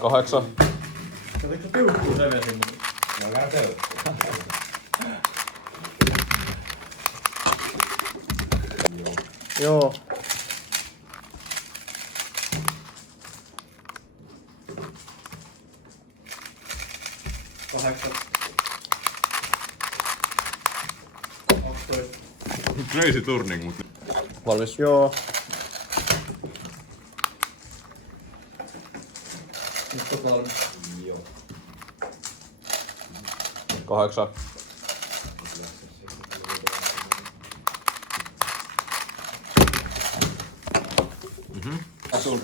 8. Se tiukkuu se vesi. No käy teukkuu. Joo. Crazy turning, mut... Valmis? Joo. Nyt on valmis. Joo. 8.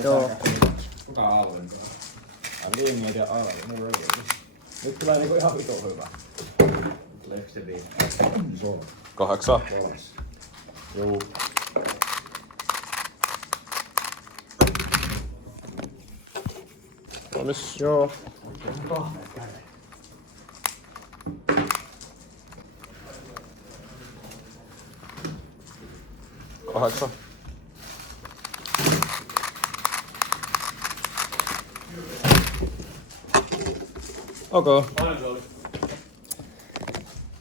Joo. Kuka aurinko? Niin mietin aurinko. Nyt tulee niinku ihan vito hyvä. Tuleeko se vielä? 8. Joo. Valmis? Joo. 8. Okay. Aina se oli.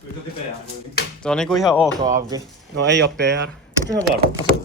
Yritätti PR. Se on niinku ihan ok auki. No ei oo PR. Ihan varma.